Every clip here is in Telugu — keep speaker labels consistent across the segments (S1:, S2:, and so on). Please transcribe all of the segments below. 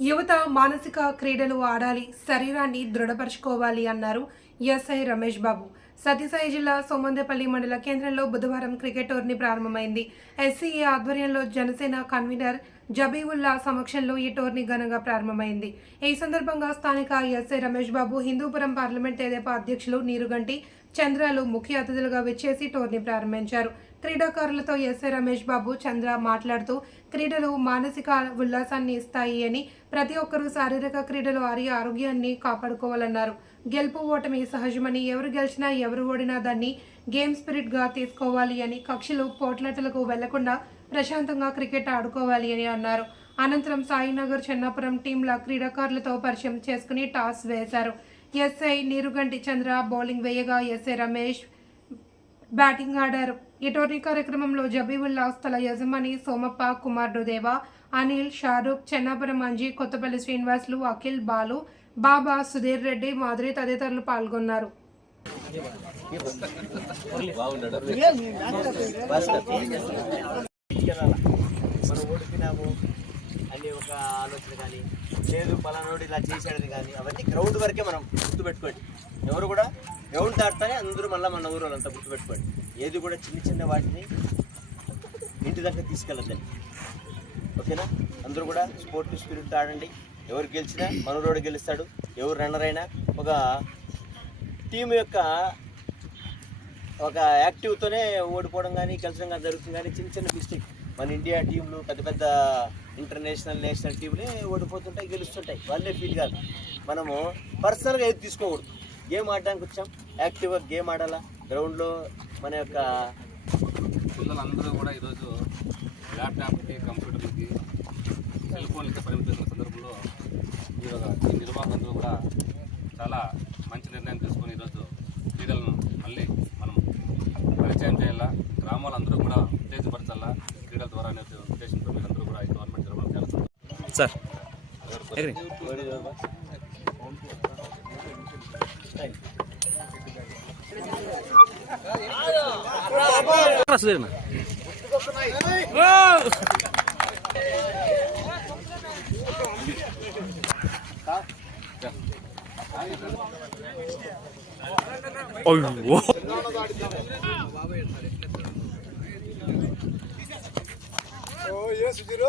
S1: యువత మానసిక క్రీడలు ఆడాలి శరీరాన్ని దృఢపరచుకోవాలి అన్నారు ఎస్ఐ రమేష్ బాబు. సత్యసాయి జిల్లా సోమందేపల్లి మండల కేంద్రంలో బుధవారం క్రికెట్ టోర్నీ ప్రారంభమైంది. ఎస్సీఏ ఆధ్వర్యంలో జనసేన కన్వీనర్ జబీవుల్లా సమక్షంలో ఈ టోర్నీ ఘనంగా ప్రారంభమైంది. ఈ సందర్భంగా స్థానిక ఎస్ఐ రమేష్ బాబు హిందూపురం పార్లమెంట్ తెదేపా అధ్యక్షులు నీరుగంటి చంద్రాలు ముఖ్య అతిథులుగా విచ్చేసి టోర్నీ ప్రారంభించారు. క్రీడాకారులతో ఎస్ఐ రమేష్ బాబు చంద్ర మాట్లాడుతూ క్రీడలు మానసిక ఉల్లాసాన్ని ఇస్తాయి అని ప్రతి ఒక్కరూ శారీరక క్రీడలు ఆరి ఆరోగ్యాన్ని కాపాడుకోవాలన్నారు. గెలుపు ఓటమి సహజమని ఎవరు గెలిచినా ఎవరు ఓడినా దాన్ని గేమ్ స్పిరిట్గా తీసుకోవాలి అని కక్షలు పోట్లాటలకు వెళ్ళకుండా ప్రశాంతంగా క్రికెట్ ఆడుకోవాలి అని అన్నారు. అనంతరం సాయినగర్ చెన్నాపురం టీంల క్రీడాకారులతో పరిచయం చేసుకుని టాస్ వేశారు. ఎస్ఐ నీరుగంటి చంద్ర బౌలింగ్ వేయగా ఎస్ఐ రమేష్ బ్యాటింగ్ ఆడారు ఈ టోర్నీ కార్యక్రమంలో జబీవుల్లా స్థల యజమాని సోమప్ప కుమారుడు దేవ అనిల్ షారూక్ చెన్నాపురం అంజీ కొత్తపల్లి శ్రీనివాసులు అఖిల్ బాలు బాబా సుధీర్ రెడ్డి మాధురి తదితరులు పాల్గొన్నారు.
S2: మనం అనే ఒక ఆలోచన కానీ లేదు పలానోడు ఇలా చేశాడని కానీ అవన్నీ గ్రౌండ్ వరకే మనం గుర్తుపెట్టుకోండి. ఎవరు కూడా గ్రౌండ్ దాటుతానే అందరూ మళ్ళీ మన ఊరు వాళ్ళంతా గుర్తుపెట్టుకోండి. ఏది కూడా చిన్న చిన్న వాటిని ఇంటి దగ్గర తీసుకెళ్ళద్దండి. ఓకేనా? అందరూ కూడా స్పోర్ట్ స్పిరిట్ ఆడండి. ఎవరు గెలిచినా మనోడు గెలుస్తాడు. ఎవరు రన్నర్ అయినా ఒక టీం యొక్క ఒక యాక్టివ్తోనే ఓడిపోవడం కానీ గెలిచడం కానీ జరుగుతుంది. కానీ చిన్న చిన్న మిస్టేక్ మన ఇండియా టీంలు పెద్ద పెద్ద ఇంటర్నేషనల్ నేషనల్ టీంలే ఓడిపోతుంటాయి గెలుస్తుంటాయి. వాళ్ళే ఫీల్ కాదు. మనము పర్సనల్గా ఏది తీసుకోకూడదు. గేమ్ ఆడడానికి వచ్చాం. యాక్టివ్గా గేమ్ ఆడాలా? గ్రౌండ్లో మన యొక్క
S3: పిల్లలందరూ కూడా ఈరోజు ల్యాప్టాప్కి కంప్యూటర్కి సెల్ ఫోన్లకి పరిమితమైన సందర్భంలో ఈ యొక్క ఈ నిర్వాహకులందరూ కూడా చాలా మంచి నిర్ణయం తీసుకొని ఈరోజు క్రీడలను మళ్ళీ మనం పరిచయం చేయాలా? ಸರ್ ಹೇಗ್ರಿ ಸುಧೀರ್ನ ಅಯ್ಯೋ
S4: ಓ ಏ ಸುಧೀರು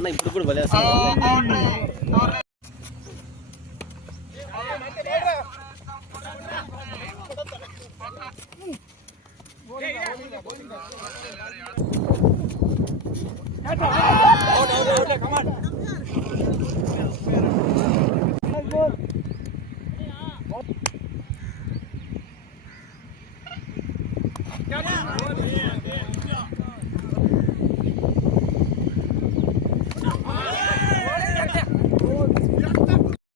S5: అన్న ఇప్పుడు కూడా బలేస్తాను Out,
S2: out, out, come on.